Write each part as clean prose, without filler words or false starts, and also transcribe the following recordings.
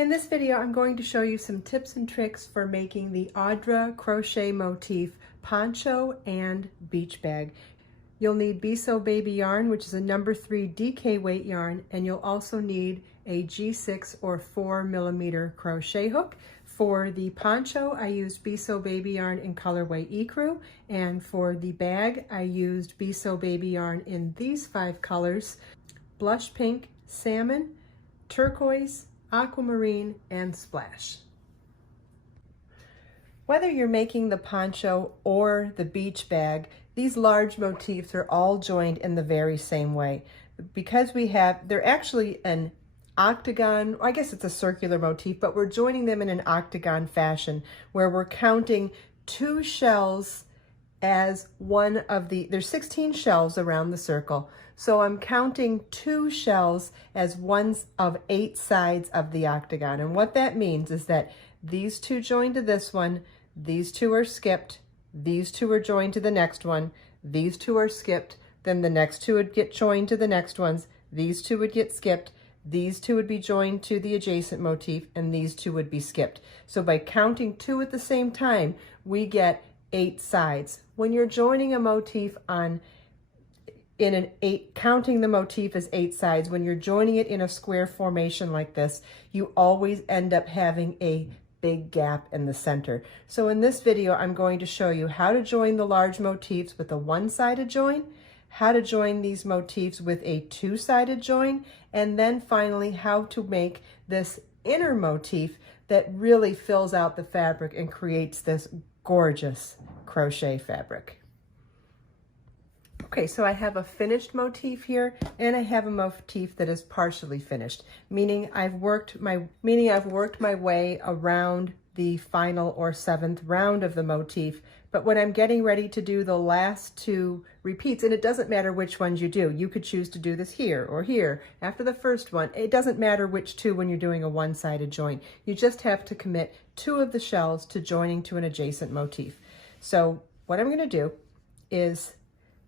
In this video, I'm going to show you some tips and tricks for making the Audra crochet motif poncho and beach bag. You'll need Biseau baby yarn, which is a number 3 DK weight yarn, and you'll also need a G6 or 4mm crochet hook. For the poncho, I used Biseau baby yarn in colorway Ecru, and for the bag, I used Biseau baby yarn in these 5 colors: blush pink, salmon, turquoise, aquamarine, and splash. Whether you're making the poncho or the beach bag, these large motifs are all joined in the very same way. Because they're actually an octagon, I guess it's a circular motif, but we're joining them in an octagon fashion where we're counting 2 shells as there's 16 shells around the circle. So I'm counting 2 shells as one of 8 sides of the octagon. And what that means is that these 2 join to this one, these 2 are skipped, these 2 are joined to the next one, these 2 are skipped, then the next 2 would get joined to the next ones, these 2 would get skipped, these 2 would be joined to the adjacent motif, and these 2 would be skipped. So by counting 2 at the same time, we get 8 sides. When you're joining a motif counting the motif as 8 sides, when you're joining it in a square formation like this, you always end up having a big gap in the center. So in this video, I'm going to show you how to join the large motifs with a one-sided join, how to join these motifs with a 2-sided join, and then finally how to make this inner motif that really fills out the fabric and creates this gorgeous crochet fabric. Okay, so I have a finished motif here, and I have a motif that is partially finished, meaning I've worked my way around the final or 7th round of the motif. But when I'm getting ready to do the last 2 repeats, and it doesn't matter which ones you do, you could choose to do this here or here after the first one. It doesn't matter which 2 when you're doing a one-sided join. You just have to commit 2 of the shells to joining to an adjacent motif. So what I'm going to do is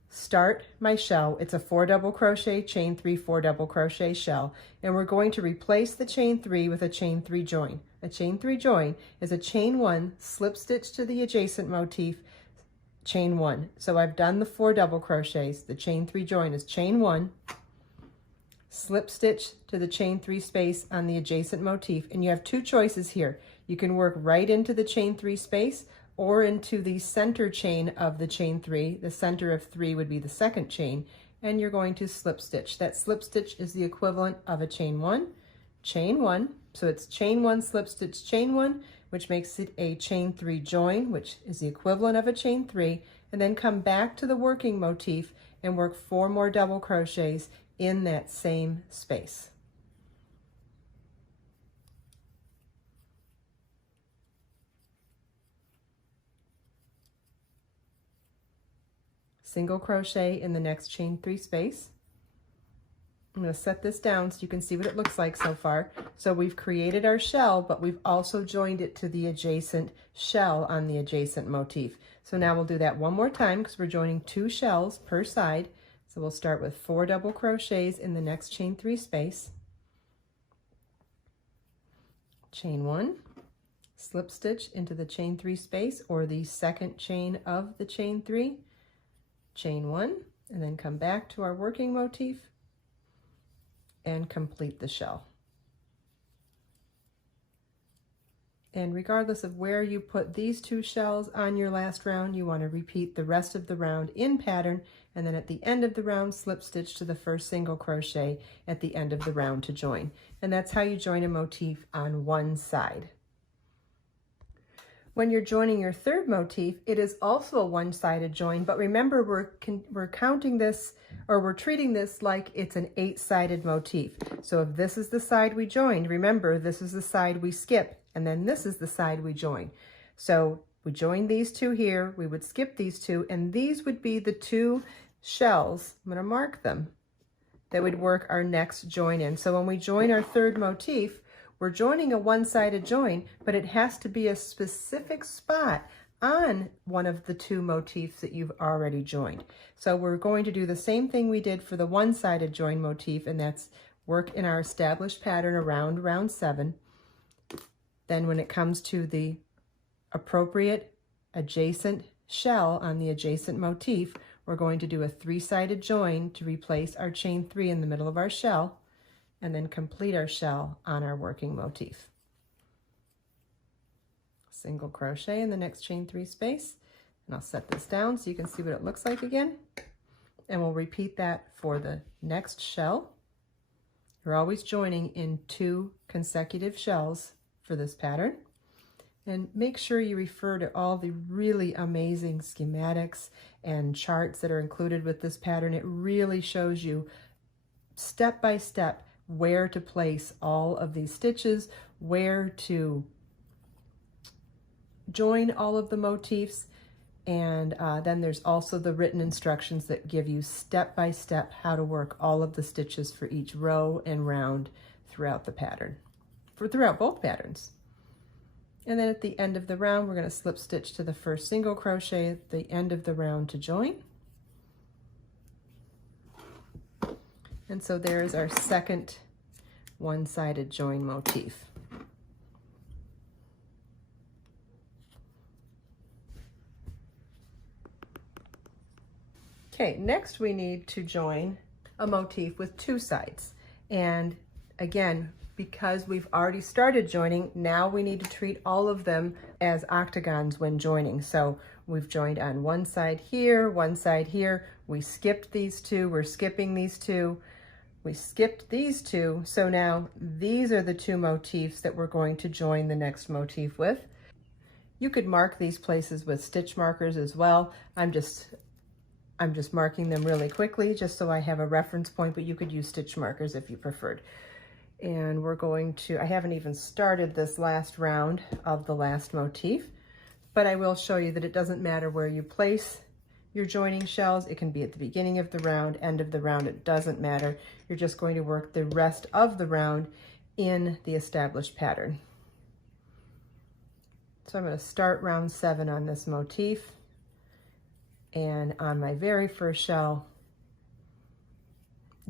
start my shell. It's a 4 double crochet, chain 3, 4 double crochet shell, and we're going to replace the chain 3 with a chain 3 join. A chain 3 join is a chain 1, slip stitch to the adjacent motif, chain 1. So I've done the 4 double crochets. The chain 3 join is chain 1, slip stitch to the chain 3 space on the adjacent motif, and you have 2 choices here. You can work right into the chain 3 space or into the center chain of the chain 3. The center of 3 would be the second chain, and you're going to slip stitch. That slip stitch is the equivalent of a chain 1, so it's chain 1, slip stitch, chain 1, which makes it a chain 3 join, which is the equivalent of a chain 3, and then come back to the working motif and work 4 more double crochets in that same space. Single crochet in the next chain 3 space. I'm going to set this down so you can see what it looks like so far. So we've created our shell, but we've also joined it to the adjacent shell on the adjacent motif. So now we'll do that one more time because we're joining 2 shells per side. So we'll start with 4 double crochets in the next chain 3 space. Chain 1, slip stitch into the chain 3 space or the second chain of the chain 3. Chain 1, and then come back to our working motif and complete the shell. And regardless of where you put these 2 shells on your last round, you want to repeat the rest of the round in pattern, and then at the end of the round, slip stitch to the first single crochet at the end of the round to join. And that's how you join a motif on one side. When you're joining your 3rd motif, it is also a one-sided join, but remember we're counting this, or we're treating this like it's an 8-sided motif. So if this is the side we joined, remember this is the side we skip, and then this is the side we join. So we join these 2 here, we would skip these 2, and these would be the 2 shells, I'm going to mark them, that would work our next join in. So when we join our 3rd motif, we're joining a one-sided join, but it has to be a specific spot on one of the 2 motifs that you've already joined. So we're going to do the same thing we did for the one-sided join motif, and that's work in our established pattern around round 7. Then when it comes to the appropriate adjacent shell on the adjacent motif, we're going to do a 3-sided join to replace our chain 3 in the middle of our shell, and then complete our shell on our working motif. Single crochet in the next chain 3 space, and I'll set this down so you can see what it looks like again. And we'll repeat that for the next shell. You're always joining in 2 consecutive shells for this pattern. And make sure you refer to all the really amazing schematics and charts that are included with this pattern. It really shows you step by step where to place all of these stitches, where to join all of the motifs, and then there's also the written instructions that give you step by step how to work all of the stitches for each row and round throughout the pattern, throughout both patterns. And then at the end of the round, we're going to slip stitch to the first single crochet at the end of the round to join. And so there's our second one-sided join motif. Okay, next we need to join a motif with 2 sides. And again, because we've already started joining, now we need to treat all of them as octagons when joining. So we've joined on one side here, we skipped these 2, we're skipping these 2, we skipped these 2, so now these are the 2 motifs that we're going to join the next motif with. You could mark these places with stitch markers as well. I'm just marking them really quickly just so I have a reference point, but you could use stitch markers if you preferred. And we're going to, I haven't even started this last round of the last motif, but I will show you that it doesn't matter where you place your joining shells. It can be at the beginning of the round, end of the round, it doesn't matter. You're just going to work the rest of the round in the established pattern. So I'm going to start round 7 on this motif, and on my very first shell,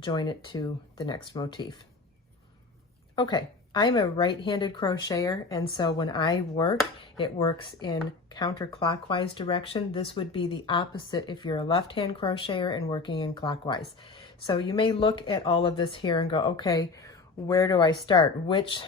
join it to the next motif. Okay, I'm a right-handed crocheter, and so when I work, it works in counterclockwise direction. This would be the opposite if you're a left-hand crocheter and working in clockwise. So you may look at all of this here and go, okay, where do I start? Which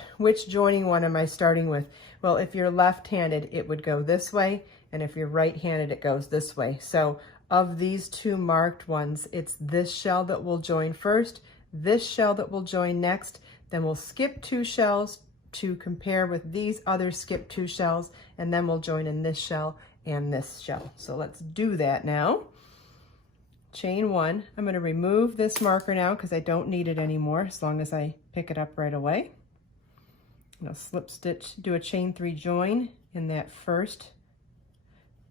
joining one am I starting with? Well, if you're left-handed, it would go this way, and if you're right-handed, it goes this way. So of these 2 marked ones, it's this shell that will join first, this shell that will join next, then we'll skip 2 shells to compare with these other skip 2 shells, and then we'll join in this shell and this shell. So let's do that now. Chain 1. I'm going to remove this marker now because I don't need it anymore as long as I pick it up right away. And I'll slip stitch, do a chain 3 join in that first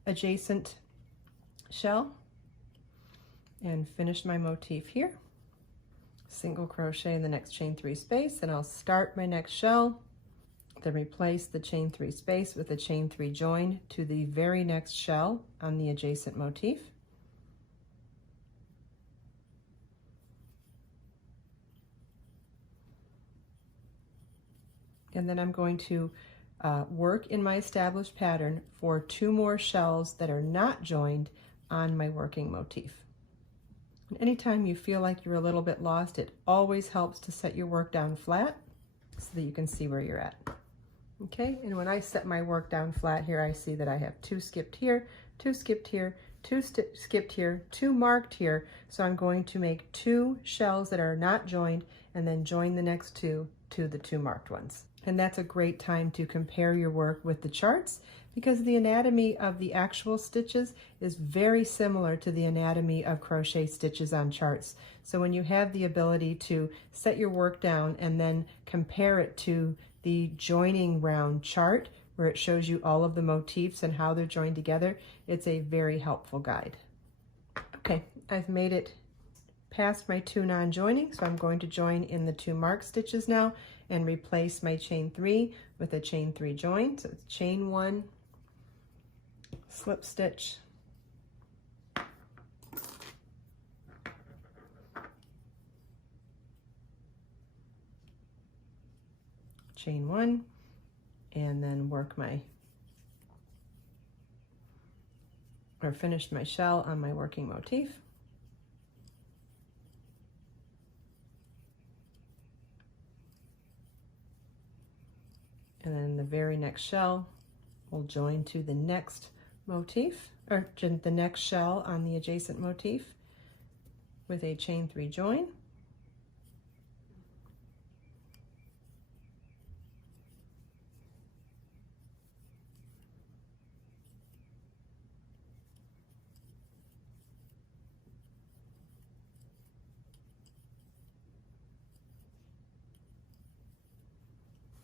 adjacent shell and finish my motif here. Single crochet in the next chain 3 space, and I'll start my next shell, then replace the chain 3 space with a chain 3 join to the very next shell on the adjacent motif. And then I'm going to work in my established pattern for 2 more shells that are not joined on my working motif. And anytime you feel like you're a little bit lost, it always helps to set your work down flat so that you can see where you're at. Okay, and when I set my work down flat here, I see that I have 2 skipped here, 2 skipped here, 2 skipped here, 2 marked here. So I'm going to make 2 shells that are not joined and then join the next 2 to the 2 marked ones. And that's a great time to compare your work with the charts, because the anatomy of the actual stitches is very similar to the anatomy of crochet stitches on charts. So when you have the ability to set your work down and then compare it to the joining round chart where it shows you all of the motifs and how they're joined together, it's a very helpful guide. Okay, I've made it past my 2 non-joining, so I'm going to join in the 2 marked stitches now and replace my chain 3 with a chain 3 join. So it's chain 1, slip stitch, chain 1, and then work my, or finish my shell on my working motif. And then the very next shell will join to the next motif, or the next shell on the adjacent motif with a chain 3 join.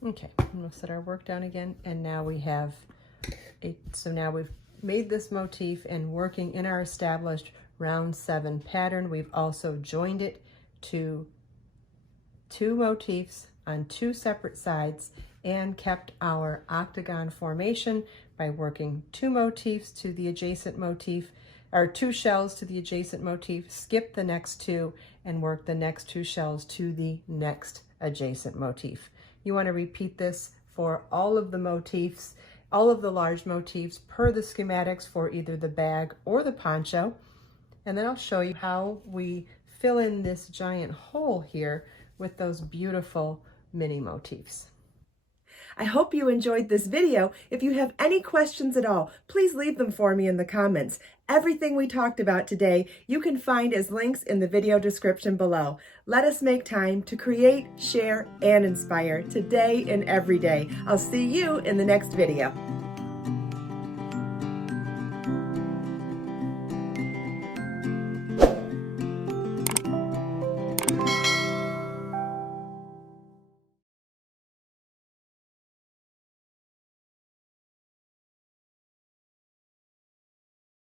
Okay, and we'll set our work down again, and now we have so now we've made this motif and working in our established round 7 pattern. We've also joined it to 2 motifs on 2 separate sides and kept our octagon formation by working 2 motifs to the adjacent motif, or 2 shells to the adjacent motif, skip the next 2 and work the next 2 shells to the next adjacent motif. You want to repeat this for all of the motifs, all of the large motifs per the schematics for either the bag or the poncho. And then I'll show you how we fill in this giant hole here with those beautiful mini motifs. I hope you enjoyed this video. If you have any questions at all, please leave them for me in the comments. Everything we talked about today, you can find as links in the video description below. Let us make time to create, share, and inspire today and every day. I'll see you in the next video.